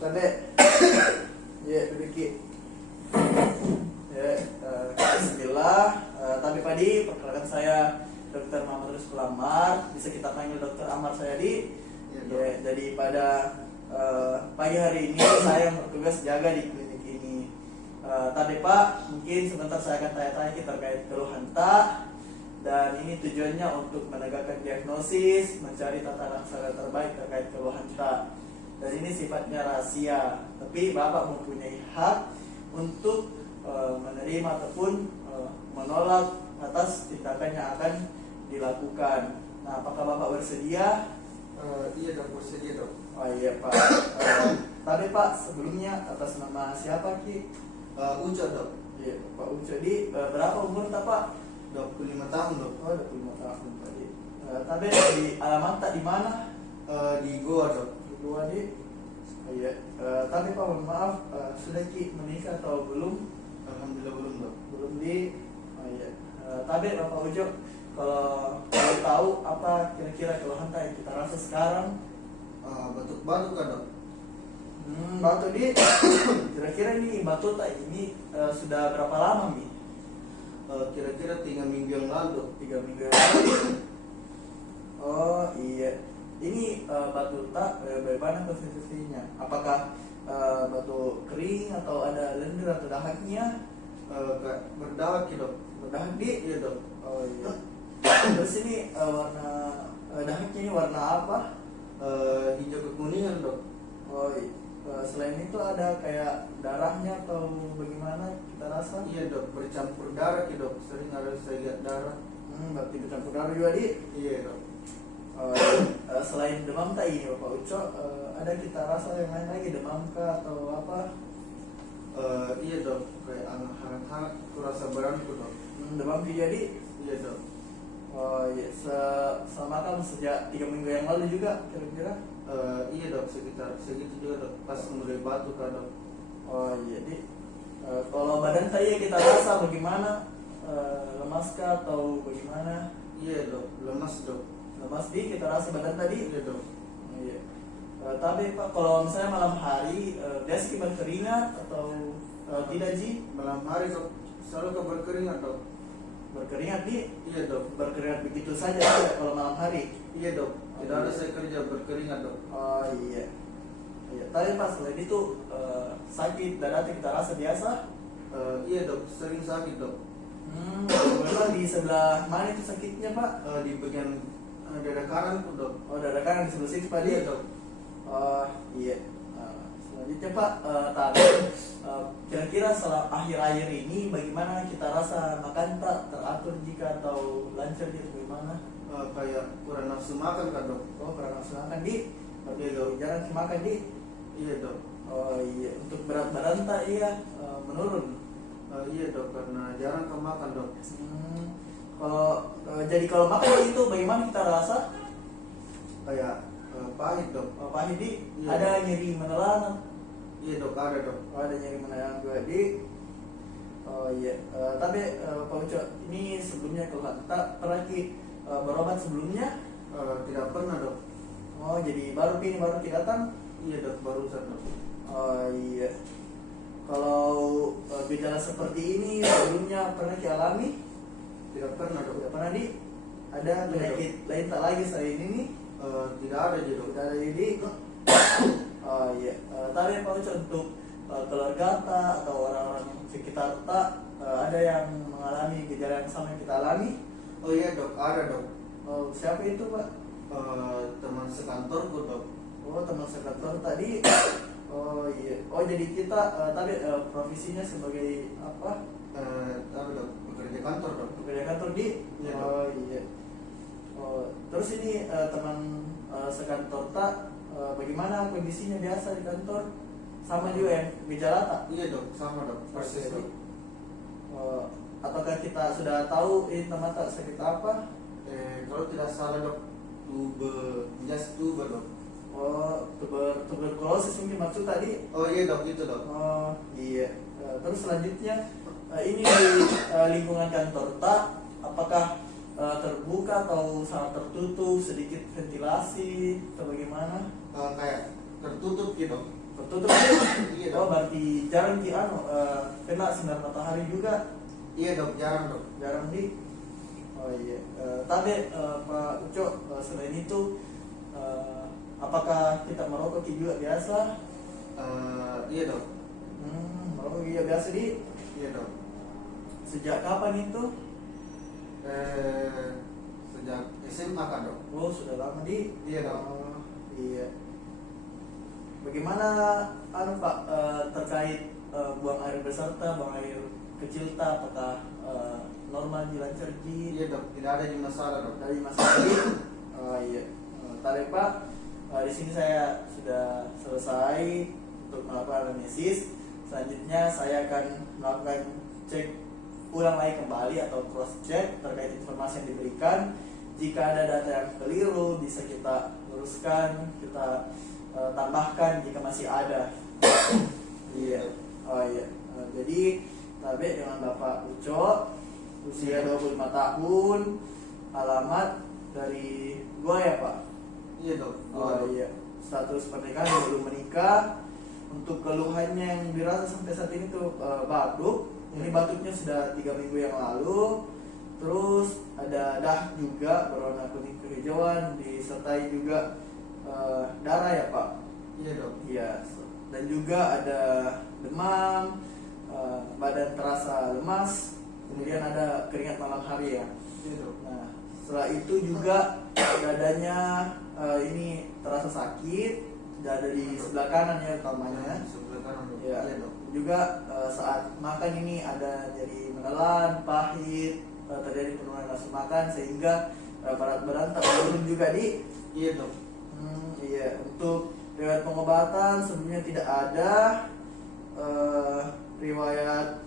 Tadi ya dikit ya bismillah. Tapi padi perkenalkan saya Dr. Muhammad Rizky Amar, bisa kita panggil Dr. Amar Sayadi. Ya, jadi pada pagi hari ini saya bertugas jaga di klinik ini. Tadi Pak, mungkin sebentar saya akan tanya-tanya terkait keluhan tak, dan ini tujuannya untuk menegakkan diagnosis, mencari tata laksana terbaik terkait keluhan tak. Dan ini sifatnya rahasia, tapi Bapak mempunyai hak untuk menerima ataupun menolak atas tindakan yang akan dilakukan. Nah, apakah Bapak bersedia? Iya dok, bersedia dok. Oh iya Pak. Tadi Pak, sebelumnya atas nama siapa Ki? Uco dok. Iya Pak Uco. Di berapa umur tak Pak? 25 tahun dok. Oh 25 tahun tadi. Tadi di alamat tak di mana? Di Goa dok. Di Goa di. Iya. Tadi Pak, mohon maaf, sudah Ki menikah atau belum? Alhamdulillah belum dok. Belum di. Oh iya. Tadi Bapak Uco, kalau tahu apa kira-kira keluhan yang kita rasa sekarang? Batuk-batuk kan dok. Batu di. Kira-kira ini batu tak ini sudah berapa lama nih? Kira-kira 3 minggu yang lalu dok. 3 minggu yang lalu. Oh iya. Ini batu tak bagaimana konsistensinya? Apakah batu kering atau ada lendir atau dahaknya? Berdahak ya dok. Berdahak di? Iya dok. Oh iya. Terus ini warna dahaknya ini warna apa? Hijau kekuningan dok. Oh iya. Selain itu ada kayak darahnya atau bagaimana kita rasa? Iya dok, bercampur darah ya dok. Sering ada saya lihat darah. Berarti bercampur darah juga di? Iya dok. Selain demam tak ini Bapak Uco, ada kita rasa yang lain lagi, demam kah atau apa? Iya dok, kayak hangat-hangat kurasa beranku dok. Demam jadi? Iya dok. Oh iya, selama kan sejak 3 minggu yang lalu juga kira-kira? Iya dok, sekitar segitu juga dok. Pas mulai batuk kan dok. Oh iya, jadi kalau badan tadi kita rasa bagaimana? Lemas kah atau bagaimana? Iya dok, lemas dok. Lemas di kita rasa badan tadi? Iya dok. Oh, iya. Tapi Pak, kalau misalnya malam hari biasa kita berkeringat atau tidak Ji? Malam hari dok, selalu berkeringat dok. Berkeringat di? Iya dok. Berkeringat begitu saja ya, kalau malam hari? Iya dok, tidak ada saya kerja berkeringat dok. Oh iya. Iya. Tadi Pak, selain itu sakit dada kita rasa biasa? Iya dok, sering sakit dok. Memang di sebelah mana itu sakitnya Pak? Di bagian dada kanan pun dok. Oh, dada kanan di sebelah sini Pak? Iya dok. Oh iya. Selanjutnya Pak, tadi kira-kira setelah akhir-akhir ini bagaimana kita rasa makan tak teratur jika atau lancar gitu bagaimana? Kayak kurang nafsu makan kan dok. Oh, kurang nafsu makan di? Iya dok. Jarang makan di? Iya dok. Oh iya, untuk berat badan tak iya menurun? Iya dok, karena jarang makan dok. Kalau jadi kalau makan itu bagaimana kita rasa? Kayak pahit dok. Pahit di? Iya. Ada nyeri menelan? Iya dok, ada dok. Oh, ada nyeri menelan juga di? Oh iya. Tapi Pak Uco, ini sebelumnya kalau tak pernah berobat sebelumnya? Tidak pernah dok. Oh, jadi baru kita datang? Iya dok, barusan dok. Oh iya. Kalau gejala seperti ini sebelumnya pernah dialami? Tidak pernah dok. Tidak pernah di? Ada penyakit lain tak lagi selain ini? Tidak ada aja dok. Tidak ada ini? Oh iya. Tapi Pak Uco, untuk keluarga tak atau orang-orang sekitar tak ada yang mengalami gejala yang sama yang kita alami? Oh iya dok, ada dok. Oh, siapa itu Pak? Teman sekantorku dok. Oh, teman sekantor tadi. Oh iya. Oh, jadi kita tadi profesinya sebagai apa? Apa dok? Bekerja kantor dok. Bekerja kantor di? Iya, Oh iya. Oh, terus ini teman sekantor tak bagaimana kondisinya biasa di kantor? Sama juga ya gejala tak? Iya dok, sama dok. Persis dok. Apakah kita sudah tahu ini teman tak sakit apa? Kalau tidak salah dok, tuber dok. Oh, tuberkulosis mungkin maksud tadi? Oh iya dok, itu dok. Oh iya. Terus selanjutnya ini di lingkungan kantor tak, apakah terbuka atau sangat tertutup, sedikit ventilasi atau bagaimana? Kayak tertutup gitu. tertutup. Iya, Oh, Dok. berarti jarang kena sinar matahari juga. Iya, Dok, jarang, Dok. Jarang di. Oh iya. Tapi Pak Uco, selain itu apakah kita merokok juga biasa? Iya, Dok. Merokok juga biasa di. Iya, Dok. Sejak kapan itu? Sejak SMA kan, Dok? Oh, sudah lama di. Iya, Dok. Oh, iya. Bagaimana Pak terkait buang air besar buang air kecil apakah normal lancar di Iya, Dok, tidak ada yang masalah, Dok. dari masalah ini? Oh iya. Tadi Pak, di sini saya sudah selesai untuk melakukan analisis. Selanjutnya saya akan melakukan cek ulang lagi kembali atau cross check terkait informasi yang diberikan. Jika ada data yang keliru bisa kita luruskan, kita tambahkan jika masih ada. Iya. Oh iya. Jadi tabe dengan Bapak Uco, usia 25 tahun, alamat dari gua ya Pak. Iya, Dok. Oh iya. Status pernikahan belum menikah. Untuk keluhannya yang dirasa sampai saat ini tuh batuk. Ini batuknya sudah 3 minggu yang lalu. Terus ada dah juga berwarna kuning kehijauan, disertai juga darah ya Pak. Iya, Dok. Iya. Dan juga ada demam, badan terasa lemas, kemudian ada keringat malam hari ya. Iya, Dok. Nah, setelah itu juga dadanya ini terasa sakit, dada di sebelah kanan ya utamanya. Sebelah kanan, Dok. Ya, Iya, Dok. juga saat makan ini ada jadi menelan, pahit, terjadi penurunan nafsu makan sehingga berat badan tak menurun juga di. Iya, Dok. Iya, untuk riwayat pengobatan sebelumnya tidak ada, riwayat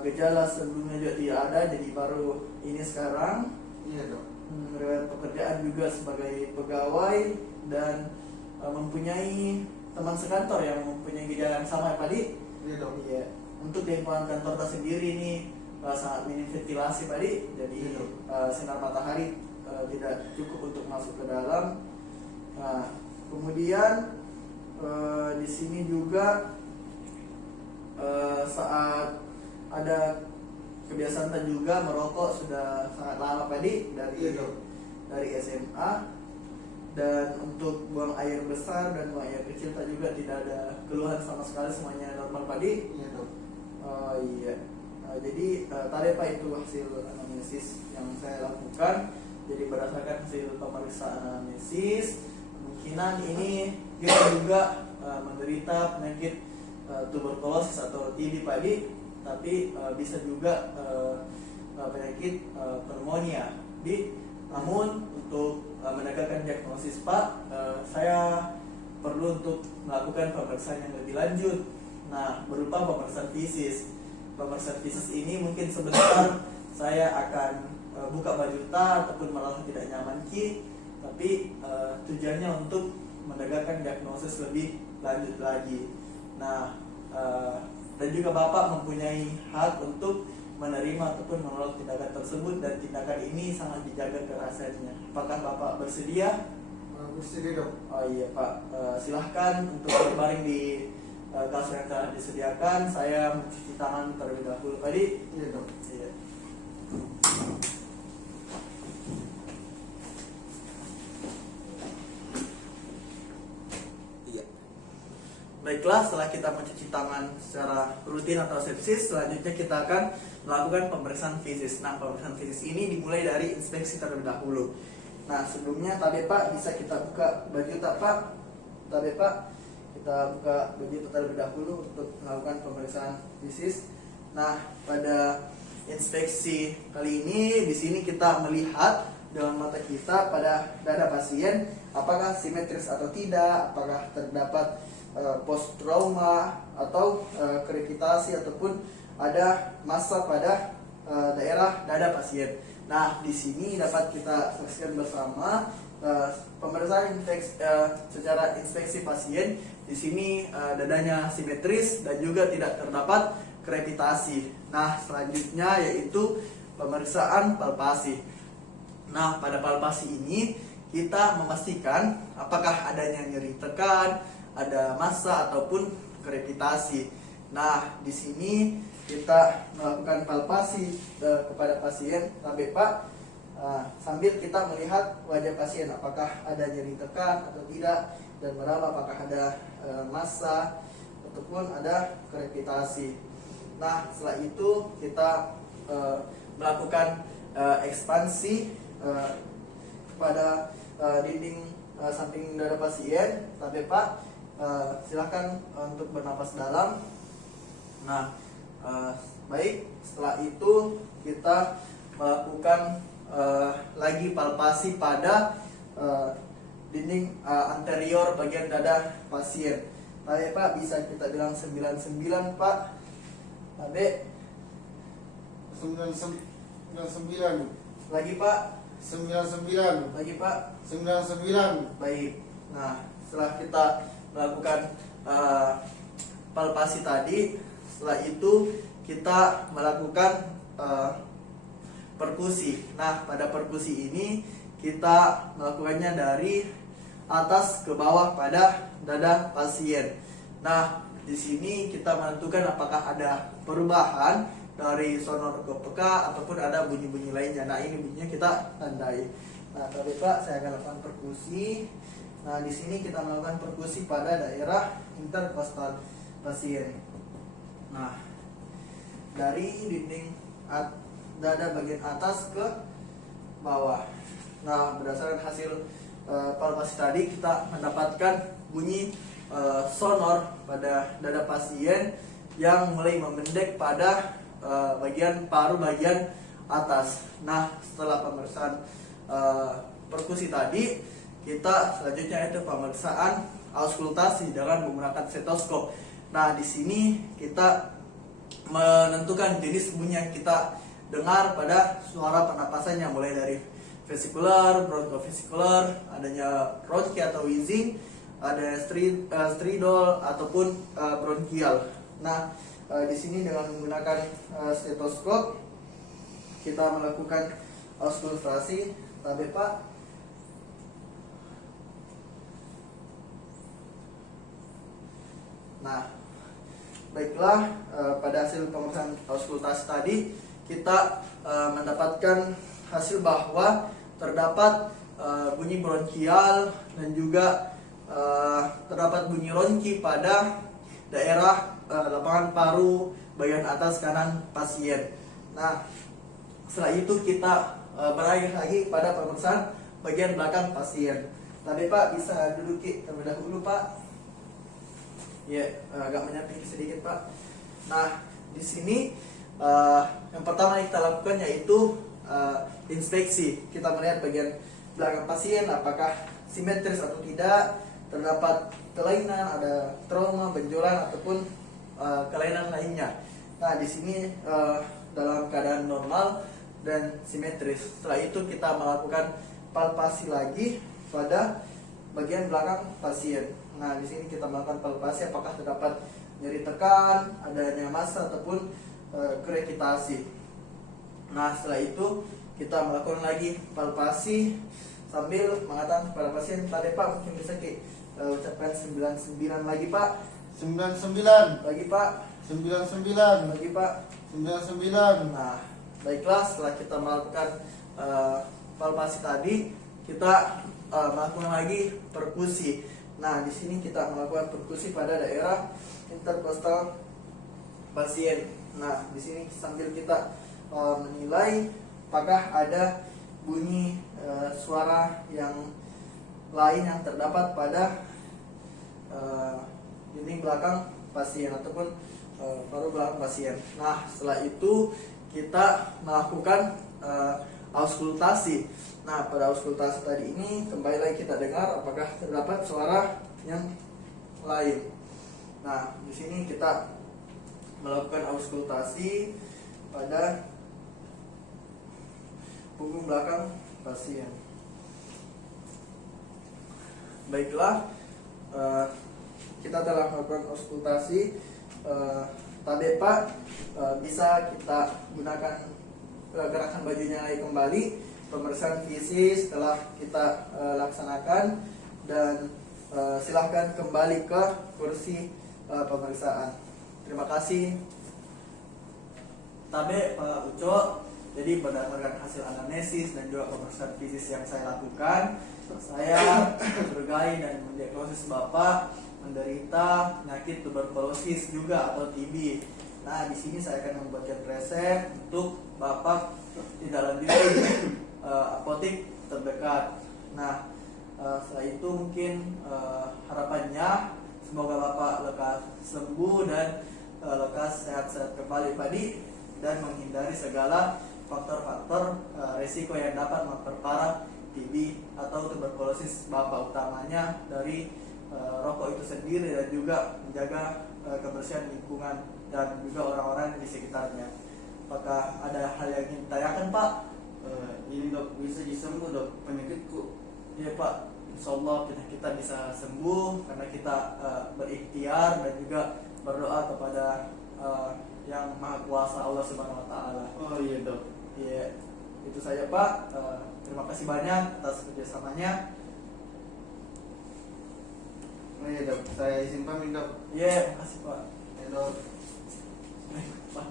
gejala sebelumnya juga tidak ada, jadi baru ini sekarang. Iya, Dok. Riwayat pekerjaan juga sebagai pegawai dan mempunyai teman sekantor yang mempunyai gejala yang sama ya Pak Di. Iya, Dok. Iya. Untuk lingkungan kantor tersendiri ini sangat minim ventilasi Pak Di, jadi Iya. sinar matahari tidak cukup untuk masuk ke dalam. Nah, kemudian di sini juga saat ada kebiasaan juga merokok sudah sangat lama Pak Di, Iya, Dok. dari SMA. Dan untuk buang air besar dan buang air kecil juga tidak ada keluhan sama sekali, semuanya normal Pak Di. Iya, Dok. Oh iya. Jadi tadi Pak itu hasil anamnesis yang saya lakukan. Jadi berdasarkan hasil pemeriksaan anamnesis, kemungkinan ini kita juga menderita penyakit tuberkulosis atau TB Pak Di, tapi bisa juga penyakit pneumonia Di. Namun untuk menegakkan diagnosis Pak, saya perlu untuk melakukan pemeriksaan yang lebih lanjut. Nah, berupa pemeriksaan fisis. Pemeriksaan fisis ini mungkin sebentar saya akan buka bajuta ataupun malah tidak nyaman tapi tujuannya untuk menegakkan diagnosis lebih lanjut lagi. Nah, dan juga Bapak mempunyai hak untuk menerima ataupun menolak tindakan tersebut, dan tindakan ini sangat dijaga kerahasiaannya. Apakah Bapak bersedia? Bersedia, Dok. Oh iya Pak, silahkan untuk berbaring di kasur yang telah disediakan. Saya mencuci tangan terlebih dahulu tadi. Iya, Dok. Iya. Iya. Baiklah, setelah kita mencuci tangan secara rutin atau asepsis, selanjutnya kita akan melakukan pemeriksaan fisis. Nah, pemeriksaan fisis ini dimulai dari inspeksi terlebih dahulu. Nah, sebelumnya tadi Pak bisa kita buka baju tak Pak? Tadi Pak, kita buka baju terlebih dahulu untuk melakukan pemeriksaan fisis. Nah, pada inspeksi kali ini di sini kita melihat dengan mata kita pada dada pasien apakah simetris atau tidak, apakah terdapat post trauma atau krepitasi ataupun ada massa pada daerah dada pasien. Nah, di sini dapat kita saksikan bersama pemeriksaan secara inspeksi pasien. Di sini dadanya simetris dan juga tidak terdapat krepitasi. Nah, selanjutnya yaitu pemeriksaan palpasi. Nah, pada palpasi ini kita memastikan apakah adanya nyeri tekan, ada massa ataupun krepitasi. Nah, di sini kita melakukan palpasi kepada pasien sampai Pak, sambil kita melihat wajah pasien apakah ada nyeri tekan atau tidak, dan meraba apakah ada massa ataupun ada krepitasi. Nah, setelah itu kita melakukan ekspansi kepada dinding samping dada pasien sampai Pak, silakan untuk bernapas dalam. Nah, baik, setelah itu kita melakukan lagi palpasi pada dinding anterior bagian dada pasien. Tapi Pak, bisa kita bilang 99 Pak. Tapi 99 lagi Pak, 99 lagi Pak. 99. Baik. Nah, setelah kita melakukan palpasi tadi, setelah itu kita melakukan perkusi. Nah, pada perkusi ini kita melakukannya dari atas ke bawah pada dada pasien. Nah, di sini kita menentukan apakah ada perubahan dari sonor ke peka ataupun ada bunyi-bunyi lainnya. Nah, ini bunyinya kita tandai. Nah, tadi Pak, saya akan lakukan perkusi. Nah, di sini kita melakukan perkusi pada daerah interkostal pasien. Nah, dari dinding dada bagian atas ke bawah. Nah, berdasarkan hasil palpasi tadi, kita mendapatkan bunyi sonor pada dada pasien yang mulai memendek pada bagian paru bagian atas. Nah, setelah pemeriksaan perkusi tadi, kita selanjutnya itu pemeriksaan auskultasi dengan menggunakan stetoskop. Nah, di sini kita menentukan jenis bunyi yang kita dengar pada suara pernapasannya, mulai dari vesikular, bronkovesikular, adanya bronki atau wheezing, ada stridol ataupun bronkial. Nah, di sini dengan menggunakan stetoskop kita melakukan auskultasi. Tapi Pak, nah, baiklah, pada hasil pemeriksaan auskultasi tadi kita mendapatkan hasil bahwa terdapat bunyi bronkial dan juga terdapat bunyi ronki pada daerah lapangan paru bagian atas kanan pasien. Nah, setelah itu kita beralih lagi pada pemeriksaan bagian belakang pasien. Tadi Pak, bisa duduki terlebih dahulu Pak. Ya, agak menyamping sedikit Pak. Nah, di sini yang pertama yang kita lakukan yaitu inspeksi. Kita melihat bagian belakang pasien apakah simetris atau tidak, terdapat kelainan, ada trauma, benjolan ataupun kelainan lainnya. Nah, di sini dalam keadaan normal dan simetris. Setelah itu kita melakukan palpasi lagi pada bagian belakang pasien. Nah, di sini kita melakukan palpasi apakah terdapat nyeri tekan, adanya massa ataupun krepitasi. Nah, setelah itu kita melakukan lagi palpasi sambil mengatakan kepada pasien, tadi Pak mungkin bisa ucapkan 99 lagi Pak. 99 Lagi Pak. 99 Lagi Pak. 99. Nah, baiklah, setelah kita melakukan palpasi tadi, kita melakukan lagi perkusi. Nah, di sini kita melakukan perkusi pada daerah interkostal pasien. Nah, di sini sambil kita menilai apakah ada bunyi suara yang lain yang terdapat pada dinding belakang pasien ataupun paru belakang pasien. Nah, setelah itu kita melakukan auskultasi. Nah, pada auskultasi tadi ini kembali lagi kita dengar apakah terdapat suara yang lain. Nah, di sini kita melakukan auskultasi pada punggung belakang pasien. Baiklah, kita telah melakukan auskultasi. Tadi Pak, bisa kita gunakan gerakan bajunya lagi kembali. Pemeriksaan fisik setelah kita laksanakan, dan Silahkan kembali ke kursi pemeriksaan. Terima kasih. Tabe Pak Uco. Jadi berdasarkan hasil anamnesis dan juga pemeriksaan fisik yang saya lakukan, saya mencurigai dan mendiagnosis Bapak menderita penyakit tuberkulosis juga atau TB. Nah, di sini saya akan membuatkan resep untuk Bapak ditindaklanjuti apotek terdekat. Nah, setelah itu mungkin harapannya semoga Bapak lekas sembuh dan lekas sehat-sehat kembali Padi, dan menghindari segala faktor-faktor resiko yang dapat memperparah TB atau tuberkulosis Bapak, utamanya dari rokok itu sendiri dan juga menjaga kebersihan lingkungan dan juga orang-orang di sekitarnya. Apakah ada hal yang ingin ditanyakan Pak? Ini dok, bisa disembuh dok penyakitku? Iya Pak, insya Allah kita bisa sembuh karena kita berikhtiar dan juga berdoa kepada yang Maha Kuasa Allah Subhanahu Wa Taala. Oh iya dok. Iya, itu saja Pak. Terima kasih banyak atas kerjasamanya. Oh iya dok, saya izin pamit dok. Iya, makasih Pak. Ya dok. Pak.